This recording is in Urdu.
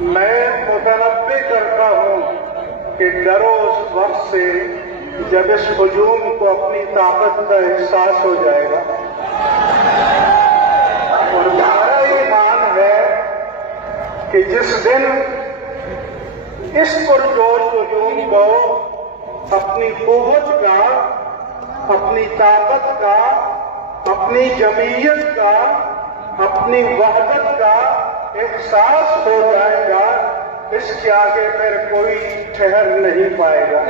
میں متنبع کرتا ہوں کہ ڈرو اس وقت سے جب اس ہجوم کو اپنی طاقت کا احساس ہو جائے گا، اور ہمارا ایمان ہے کہ جس دن اس پرجوش ہجوم کو اپنی قوت کا، اپنی طاقت کا، اپنی جمعیت کا، اپنی وحدت کا احساس ہو جائے گا، اس کے آگے پھر کوئی ٹھہر نہیں پائے گا۔